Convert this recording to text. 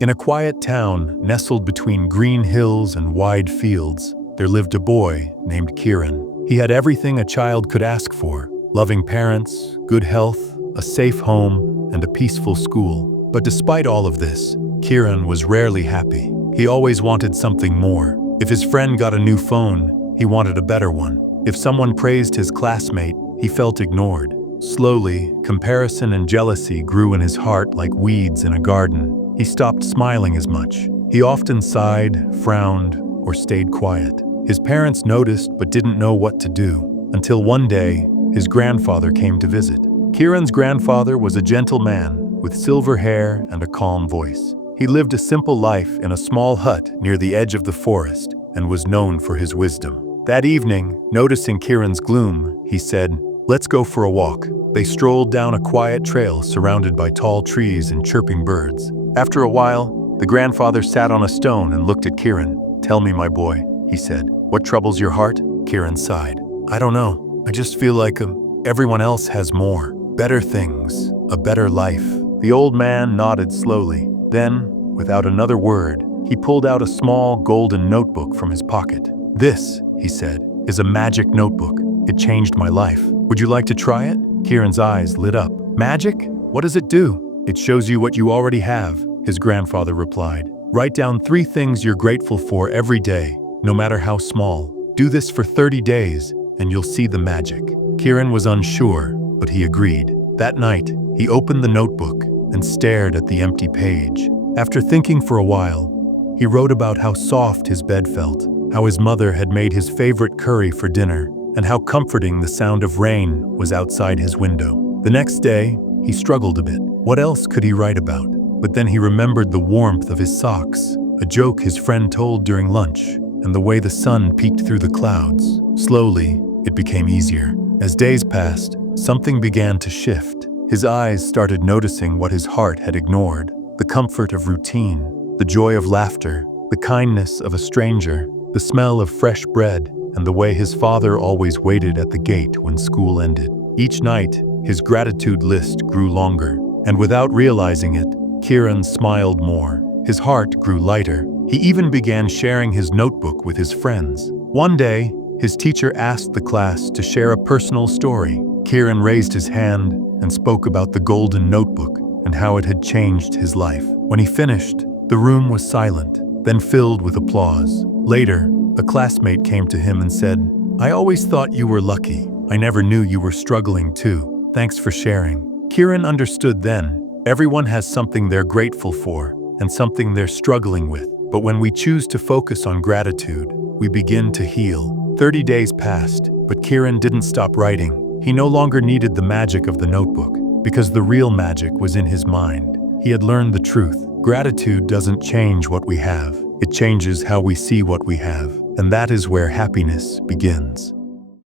In a quiet town nestled between green hills and wide fields, there lived a boy named Kiran. He had everything a child could ask for: loving parents, good health, a safe home, and a peaceful school. But despite all of this, Kiran was rarely happy. He always wanted something more. If his friend got a new phone, he wanted a better one. If someone praised his classmate, he felt ignored. Slowly, comparison and jealousy grew in his heart like weeds in a garden. He stopped smiling as much. He often sighed, frowned, or stayed quiet. His parents noticed but didn't know what to do, until one day, his grandfather came to visit. Kiran's grandfather was a gentle man with silver hair and a calm voice. He lived a simple life in a small hut near the edge of the forest and was known for his wisdom. That evening, noticing Kiran's gloom, he said, "Let's go for a walk." They strolled down a quiet trail surrounded by tall trees and chirping birds. After a while, the grandfather sat on a stone and looked at Kiran. "Tell me, my boy," he said, "what troubles your heart?" Kiran sighed. "I don't know. I just feel like everyone else has more, better things, a better life." The old man nodded slowly. Then, without another word, he pulled out a small golden notebook from his pocket. "This," he said, "is a magic notebook. It changed my life. Would you like to try it?" Kiran's eyes lit up. "Magic? What does it do?" "It shows you what you already have," his grandfather replied. "Write down 3 things you're grateful for every day, no matter how small. Do this for 30 days, and you'll see the magic." Kiran was unsure, but he agreed. That night, he opened the notebook and stared at the empty page. After thinking for a while, he wrote about how soft his bed felt, how his mother had made his favorite curry for dinner, and how comforting the sound of rain was outside his window. The next day, he struggled a bit. What else could he write about? But then he remembered the warmth of his socks, a joke his friend told during lunch, and the way the sun peeked through the clouds. Slowly, it became easier. As days passed, something began to shift. His eyes started noticing what his heart had ignored: the comfort of routine, the joy of laughter, the kindness of a stranger, the smell of fresh bread, and the way his father always waited at the gate when school ended. Each night, his gratitude list grew longer, and without realizing it, Kiran smiled more. His heart grew lighter. He even began sharing his notebook with his friends. One day, his teacher asked the class to share a personal story. Kiran raised his hand and spoke about the golden notebook and how it had changed his life. When he finished, the room was silent, then filled with applause. Later, a classmate came to him and said, "I always thought you were lucky. I never knew you were struggling too. Thanks for sharing." Kiran understood then, everyone has something they're grateful for and something they're struggling with. But when we choose to focus on gratitude, we begin to heal. 30 days passed, but Kiran didn't stop writing. He no longer needed the magic of the notebook, because the real magic was in his mind. He had learned the truth. Gratitude doesn't change what we have. It changes how we see what we have. And that is where happiness begins.